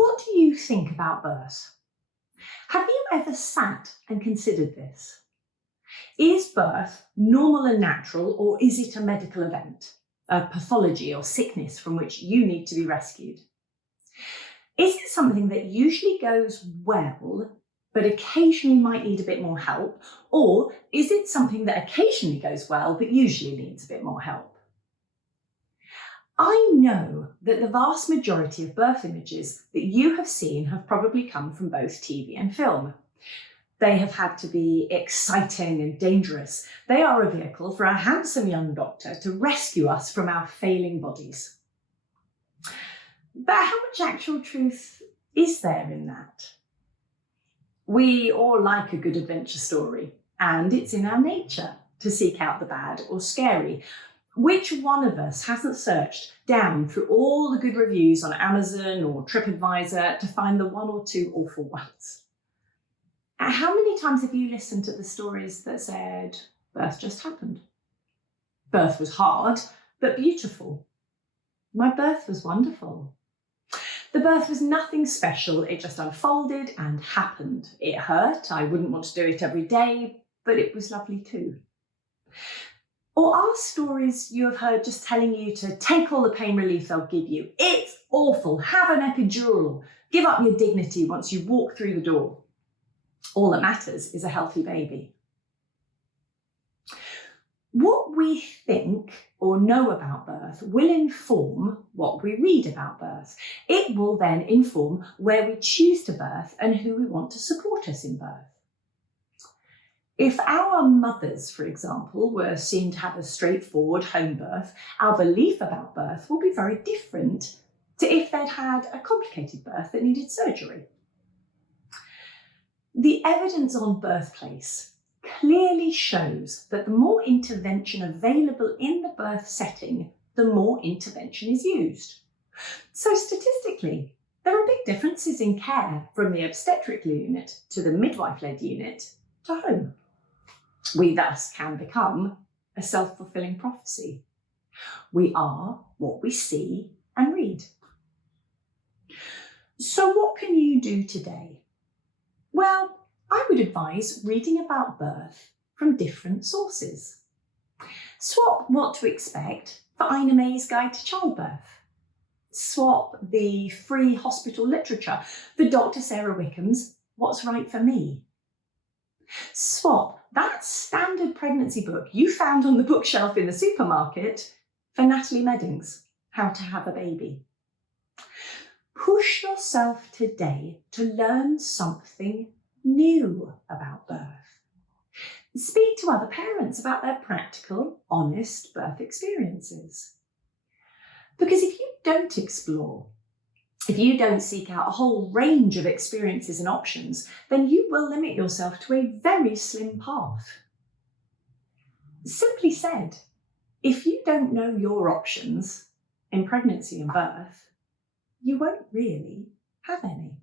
What do you think about birth? Have you ever sat and considered this? Is birth normal and natural, or is it a medical event, a pathology or sickness from which you need to be rescued? Is it something that usually goes well, but occasionally might need a bit more help? Or is it something that occasionally goes well, but usually needs a bit more help? I know that the vast majority of birth images that you have seen have probably come from both TV and film. They have had to be exciting and dangerous. They are a vehicle for a handsome young doctor to rescue us from our failing bodies. But how much actual truth is there in that? We all like a good adventure story, and it's in our nature to seek out the bad or scary. Which one of us hasn't searched down through all the good reviews on Amazon or TripAdvisor to find the one or two awful ones? How many times have you listened to the stories that said, birth just happened? Birth was hard, but beautiful. My birth was wonderful. The birth was nothing special, it just unfolded and happened. It hurt, I wouldn't want to do it every day, but it was lovely too. Or are stories you have heard just telling you to take all the pain relief they'll give you? It's awful, have an epidural, give up your dignity once you walk through the door. All that matters is a healthy baby. What we think or know about birth will inform what we read about birth. It will then inform where we choose to birth and who we want to support us in birth. If our mothers, for example, were seen to have a straightforward home birth, our belief about birth will be very different to if they'd had a complicated birth that needed surgery. The evidence on birthplace clearly shows that the more intervention available in the birth setting, the more intervention is used. So statistically, there are big differences in care from the obstetric unit to the midwife-led unit to home. We thus can become a self-fulfilling prophecy. We are what we see and read. So what can you do today? Well, I would advise reading about birth from different sources. Swap What to Expect for Ina May's Guide to Childbirth. Swap the free hospital literature for Dr. Sara Wickham's What's Right for Me. Swap that standard pregnancy book you found on the bookshelf in the supermarket for Natalie Meddings, How to Have a Baby. Push yourself today to learn something new about birth. Speak to other parents about their practical, honest birth experiences. Because if you don't explore, if you don't seek out a whole range of experiences and options, then you will limit yourself to a very slim path. Simply said, if you don't know your options in pregnancy and birth, you won't really have any.